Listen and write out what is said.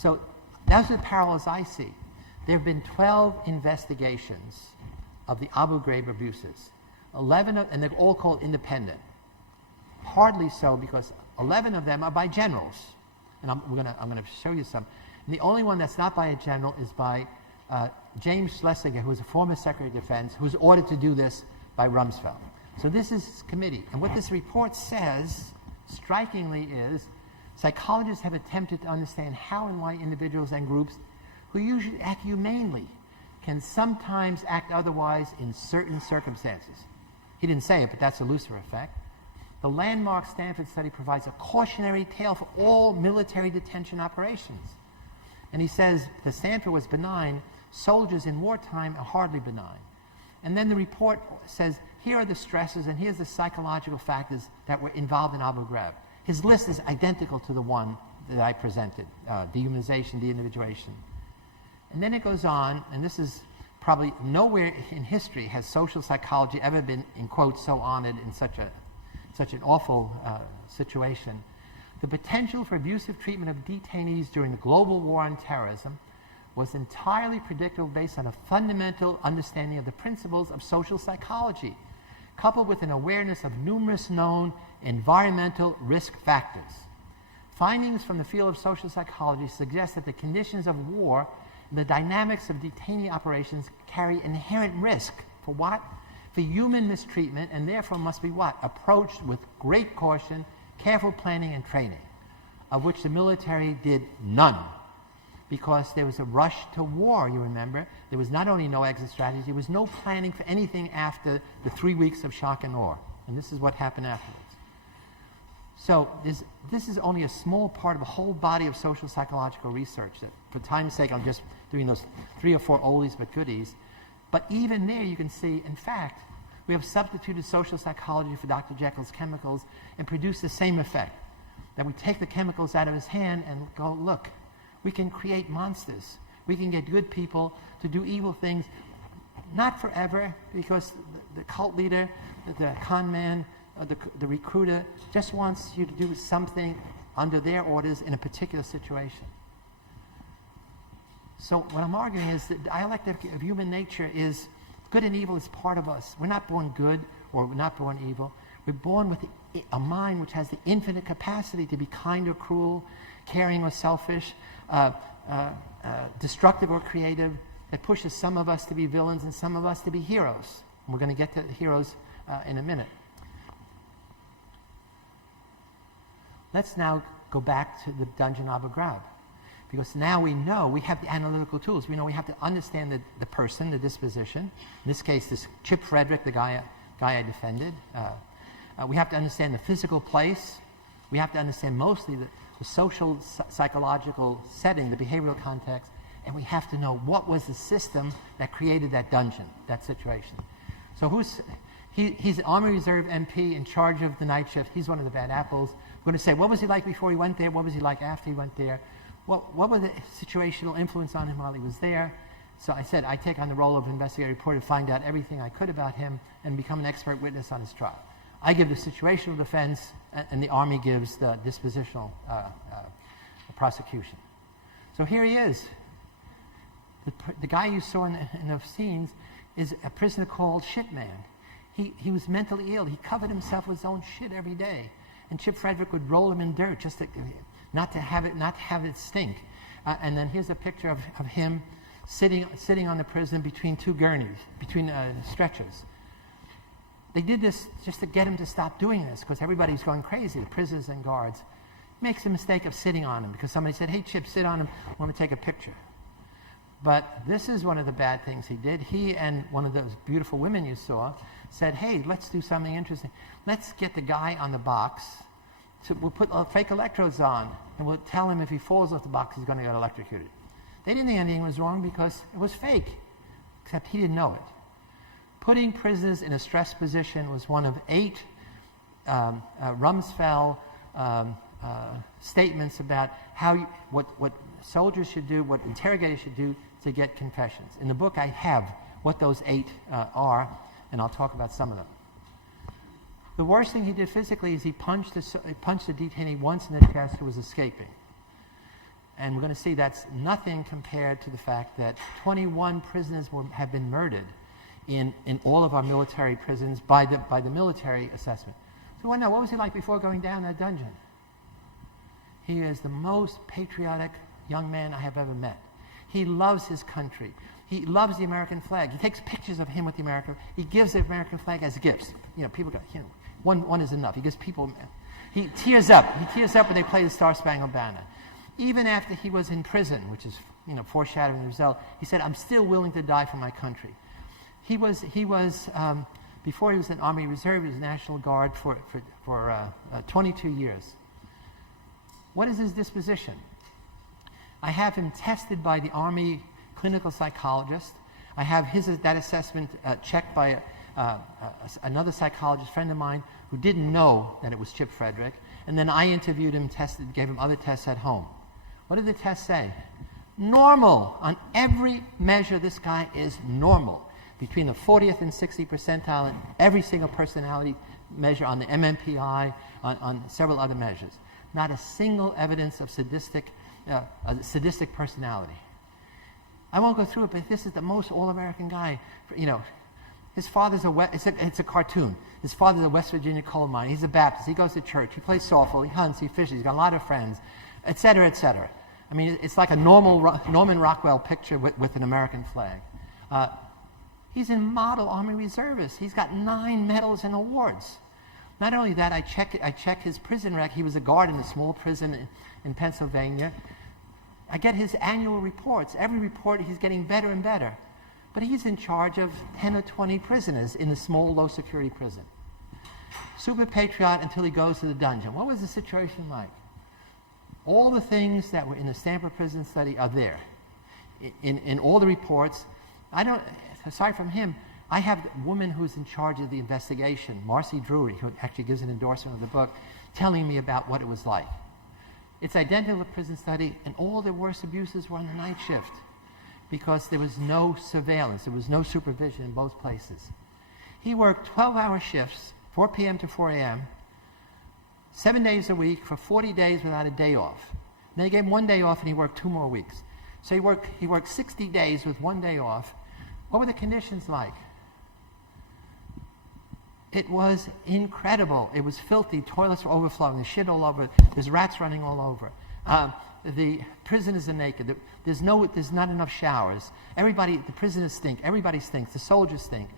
So those are the parallels I see. There have been 12 investigations of the Abu Ghraib abuses. 11 of, and they're all called independent. Hardly so, because 11 of them are by generals. And I'm going to show you some. And the only one that's not by a general is by James Schlesinger, who was a former Secretary of Defense, who was ordered to do this by Rumsfeld. So this is his committee. And what this report says, strikingly, is psychologists have attempted to understand how and why individuals and groups who usually act humanely can sometimes act otherwise in certain circumstances. He didn't say it, but that's the Lucifer effect. The landmark Stanford study provides a cautionary tale for all military detention operations. And he says the Stanford was benign. Soldiers in wartime are hardly benign. And then the report says, here are the stresses and here's the psychological factors that were involved in Abu Ghraib. His list is identical to the one that I presented, dehumanization, de-individuation. And then it goes on, and this is probably nowhere in history has social psychology ever been, in quotes, so honored in such an awful situation. The potential for abusive treatment of detainees during the global war on terrorism was entirely predictable based on a fundamental understanding of the principles of social psychology, coupled with an awareness of numerous known environmental risk factors. Findings from the field of social psychology suggest that the conditions of war and the dynamics of detainee operations carry inherent risk. For what? For human mistreatment, and therefore must be what? Approached with great caution, careful planning and training, of which the military did none. Because there was a rush to war, you remember. There was not only no exit strategy, there was no planning for anything after the 3 weeks of shock and awe. And this is what happened afterwards. So this is only a small part of a whole body of social psychological research that, for time's sake, I'm just doing those 3 or 4 oldies but goodies. But even there you can see, in fact, we have substituted social psychology for Dr. Jekyll's chemicals and produce the same effect. That we take the chemicals out of his hand and go, look, we can create monsters. We can get good people to do evil things, not forever, because the cult leader, the con man, the recruiter just wants you to do something under their orders in a particular situation. So what I'm arguing is that the dialectic of human nature is good and evil is part of us. We're not born good or we're not born evil. We're born with a mind which has the infinite capacity to be kind or cruel, caring or selfish, destructive or creative, that pushes some of us to be villains and some of us to be heroes. And we're going to get to the heroes in a minute. Let's now go back to the dungeon Abu Ghraib. Because now we know, we have the analytical tools. We know we have to understand the person, the disposition. In this case, this Chip Frederick, the guy I defended. We have to understand the physical place. We have to understand mostly the social, psychological setting, the behavioral context. And we have to know what was the system that created that dungeon, that situation. So he's an Army Reserve MP in charge of the night shift. He's one of the bad apples. We're going to say, what was he like before he went there? What was he like after he went there? What was the situational influence on him while he was there? So I said, I take on the role of investigative reporter to find out everything I could about him and become an expert witness on his trial. I give the situational defense, and the Army gives the dispositional prosecution. So here he is. The guy you saw in the scenes is a prisoner called Shit Man. He was mentally ill. He covered himself with his own shit every day. And Chip Frederick would roll him in dirt just to not to have it stink. And then here's a picture of him sitting on the prison between 2 gurneys, between stretchers. They did this just to get him to stop doing this because everybody's going crazy, prisoners and guards. Makes the mistake of sitting on him because somebody said, hey, Chip, sit on him. I want to take a picture. But this is one of the bad things he did. He and one of those beautiful women you saw said, hey, let's do something interesting. Let's get the guy on the box. We'll put fake electrodes on, and we'll tell him if he falls off the box, he's going to get electrocuted. They didn't think anything was wrong because it was fake, except he didn't know it. Putting prisoners in a stress position was one of 8 Rumsfeld statements about what soldiers should do, what interrogators should do to get confessions. In the book, I have what those 8 are, and I'll talk about some of them. The worst thing he did physically is he punched the detainee once in the chest who was escaping. And we're going to see that's nothing compared to the fact that 21 prisoners have been murdered in all of our military prisons by the military assessment. So I know, what was he like before going down that dungeon? He is the most patriotic young man I have ever met. He loves his country. He loves the American flag. He takes pictures of him with the American. He gives the American flag as gifts. You know, people go, you know, one is enough. He gives people. He tears up. He tears up when they play the Star Spangled Banner. Even after he was in prison, which is, you know, foreshadowing the result, he said, "I'm still willing to die for my country." He was before he was in Army Reserve, he was National Guard for 22 years. What is his disposition? I have him tested by the Army clinical psychologist. I have that assessment checked by another psychologist friend of mine who didn't know that it was Chip Frederick. And then I interviewed him, gave him other tests at home. What did the test say? Normal. On every measure, this guy is normal. Between the 40th and 60th percentile in every single personality measure on the MMPI, on several other measures. Not a single evidence of sadistic personality. I won't go through it, but this is the most all-American guy. You know, his father's it's a cartoon. His father's a West Virginia coal miner. He's a Baptist. He goes to church. He plays softball. He hunts. He fishes. He's got a lot of friends, et cetera, et cetera. I mean, it's like a normal Norman Rockwell picture with an American flag. He's in model Army Reservist. He's got 9 medals and awards. Not only that, I check his prison record. He was a guard in a small prison in Pennsylvania. I get his annual reports. Every report, he's getting better and better. But he's in charge of 10 or 20 prisoners in a small, low-security prison. Super patriot until he goes to the dungeon. What was the situation like? All the things that were in the Stanford Prison Study are there. In all the reports. Aside from him, I have a woman who's in charge of the investigation, Marcy Drury, who actually gives an endorsement of the book, telling me about what it was like. It's identical to Prison Study, and all the worst abuses were on the night shift because there was no surveillance, there was no supervision in both places. He worked 12-hour shifts, 4 p.m. to 4 a.m., 7 days a week for 40 days without a day off. Then they gave him 1 day off, and he worked 2 more weeks. So he worked 60 days with 1 day off. What were the conditions like? It was incredible. It was filthy. Toilets were overflowing. There's shit all over. There's rats running all over. The prisoners are naked. There's not enough showers. The prisoners stink. Everybody stinks. The soldiers stink.